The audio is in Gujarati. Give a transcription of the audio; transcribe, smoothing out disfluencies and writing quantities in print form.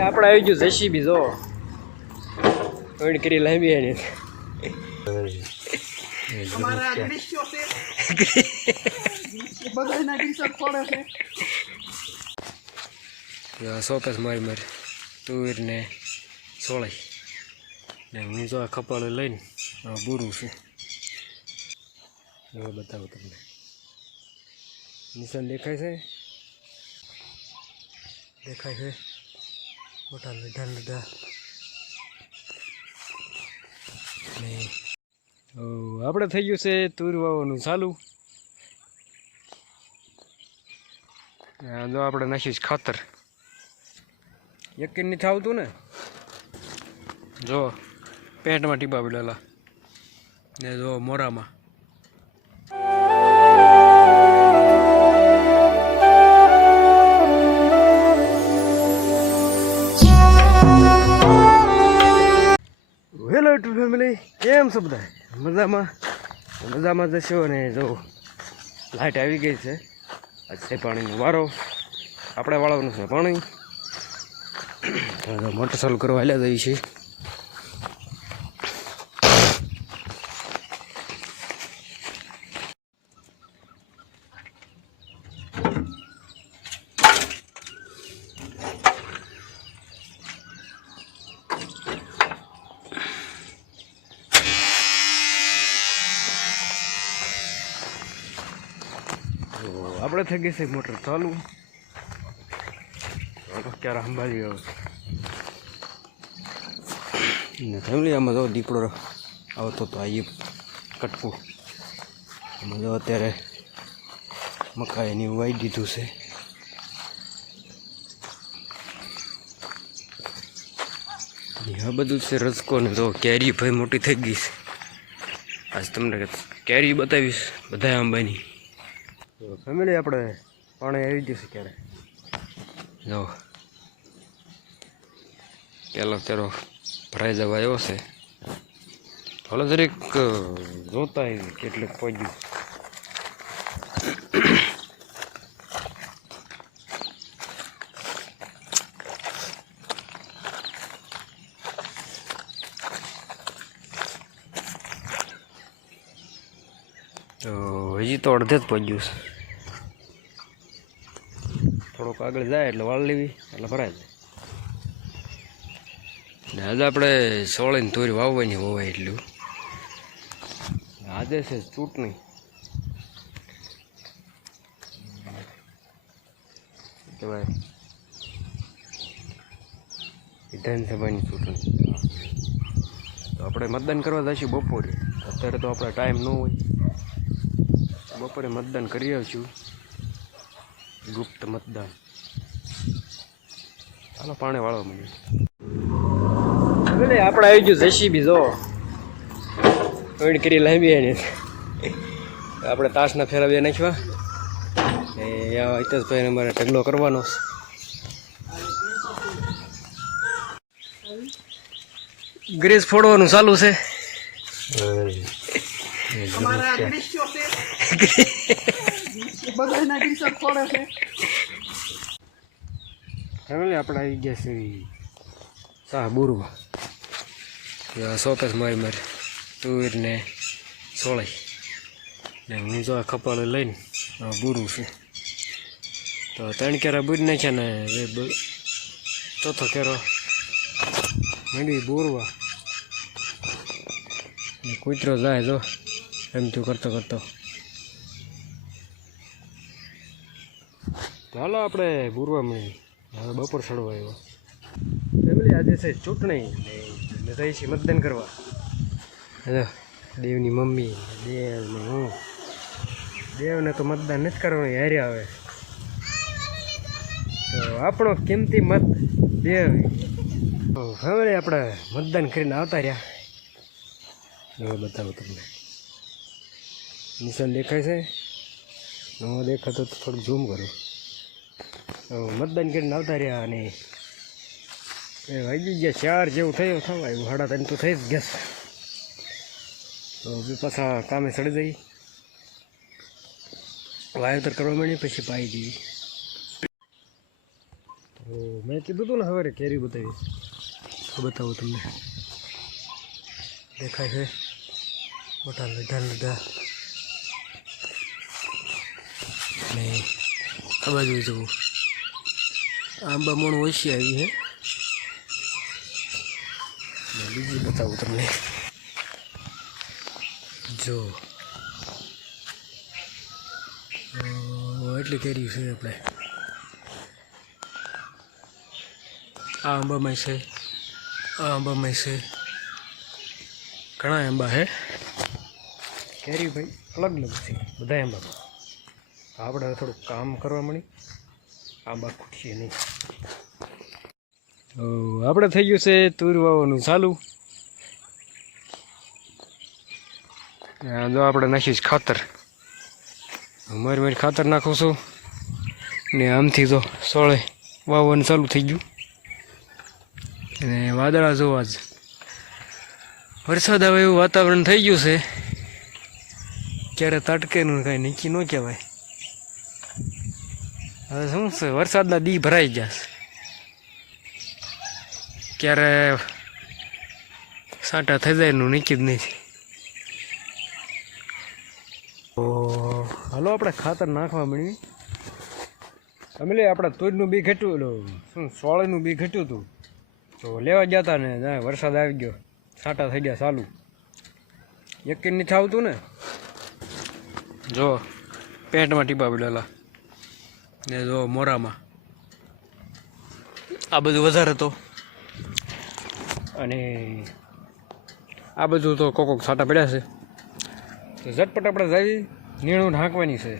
આપણે આવી ગયું જેસીબી જો ઓઈડ કરી લાવી એને અમારા દૃશ્યો છે બધાના દૃશ્ય પડે છે સોપેસ મારી તુર ને સોળાઈ ને હું જો કપાળ લઈને બુરું છું હવે બતાવો તમને નિશાન દેખાય છે મોટા લીધા ને આપણે થઈ ગયું છે તુર વાવવાનું ચાલુ જો આપણે નાખીશ ખાતર યકીન નથી આવતું ને જો પેન્ટમાં ટીપા પડેલા ને જો મોરામાં હેલો ટુ ફેમિલી કેમ છો બધા મજામાં જશો અને જો લાઇટ આવી ગઈ છે આજ છે પાણીનો વારો આપણે વાળવાનું છે પાણી મોટર ચાલુ કરવા હાલ્યા જઈએ છીએ આપણે થઈ ગઈ છે મોટર ચાલુ ક્યારે સંભાળી આવે ફેમિલી આમાં જો દીપડો આવતો તો આ કટકું આમાં જો અત્યારે મકાઈની વાઈ દીધું છે આ બધું છે રસકો ને તો કેરી ભાઈ મોટી થઈ ગઈ છે આજ તમને કેરી બતાવીશ બધા આંબાની ફેમિલી આપણે પાણી આવી જશે ક્યારે જો પેલો ભરાઈ જવા આવ્યો છે થોડો દરેક જોતા કેટલું પહોંચ્યું તો હજી તો અડધે જ પહોંચ્યું છે થોડુંક આગળ જાય એટલે વાળ લેવી એટલે ભરાય જાય ને આજે આપણે સોળીને તોરી વાવવાની હોવાય એટલું આજે છે ચૂંટણી કહેવાય વિધાનસભાની ચૂંટણી તો આપણે મતદાન કરવા જઈશું બપોરે અત્યારે તો આપણે ટાઈમ ન હોય બપોરે મતદાન કરી આવશું ગુપ્ત મતદાન ચાલો પાણી વાળવા મળ્યું આપણે આવી ગયું જેસીબી જો ઓઈડ કરી લાવી એને આપણે તાસના ફેરવીએ નાખ્યા એ હિતેશભાઈને અમારે ઢગલો કરવાનો ગ્રીસ ફોડવાનું ચાલુ છે અમારા દૃશ્યો છે બધાના દૃશ્ય પડે છે ફેમિલી આપણે આવી ગયા છે શાહ બુરવા સોપેસ મારી તુર ને સોળાઈ ને હું જો કપાળ લઈને બુરું છું તો 3 કેરા બુરી નાખ્યા ને ચોથો કેરો મંડી બુરવા કૂતરો જાય જો એમ તું કરતો ચાલો આપણે બુરવા મળી હવે બપોર ચડવા આવ્યો ફેમિલી આજે છે ચૂંટણી ને જઈ છીએ મતદાન કરવા દેવની મમ્મી દેવ ને હું દેવને તો મતદાન નથી કરવાનું હારે આવે તો આપણો કિંમતી મત દેવ હવે આપણે મતદાન કરીને આવતા રહ્યા હવે બતાવું તમને નિશાન દેખાય છે ન દેખાતો તો થોડુંક ઝૂમ કરું મતદાન કરીને આવતા રહ્યા અને એ વાગી ગયા 4 જેવું થયું થવા આવ્યું 3:30 તો થઈ જ ગયા તો પાછા કામે ચડી જઈ વાવેતર કરવા માંડી પછી પાઈ દીધી મેં કીધું હતું ને સવારે કેરી બતાવી, તો બતાવું તમને. દેખાય છે મોટા લીધા લીધા. ને આ બાજુ જવું આંબા મોણ ઓછી આવી છે. ને બીજી બતાવું તમને. જો એટલી કેરી છે આપણે. આ આંબામાં છે, આ આંબામાં છે, ઘણા આંબા છે. કેરી ભાઈ અલગ અલગ છે બધા આંબામાં. આપણે હવે થોડુંક કામ કરવા મળી, આંબા ખૂટશે નહીં. આપણે થઈ ગયું છે તુર વાવવાનું ચાલુ. જો આપણે નાખીશ ખાતર, મારી ખાતર નાખું છું. ને આમથી તો સોળે વાવવાનું ચાલુ થઈ ગયું. અને વાદળા જોવા જ વરસાદ આવે એવું વાતાવરણ થઈ ગયું છે. ક્યારે તડકેનું કાંઈ નક્કી ન કહેવાય. હવે શું છે, વરસાદના દી ભરાઈ ગયા છે. ક્યારે સાંટા થઈ જાય એનું નક્કી જ નથી. તો હાલો આપણે ખાતર નાખવા મળ્યું. અમે લે આપણા તુરનું બી ઘટ્યું, શું સોળનું બી ઘટ્યું હતું, તો લેવા ગયા હતા ને વરસાદ આવી ગયો, સાંટા થઈ ગયા ચાલુ. યકીન નથી આવતું ને. જો પેન્ટમાં ટીપા પડેલા ને જો મોરામાં આ બધું વધારે હતો. અને આ બધું તો કોક સાંટા પડ્યા છે. તો ઝટપટ આપણે જઈ નીણું ઢાંકવાની છે.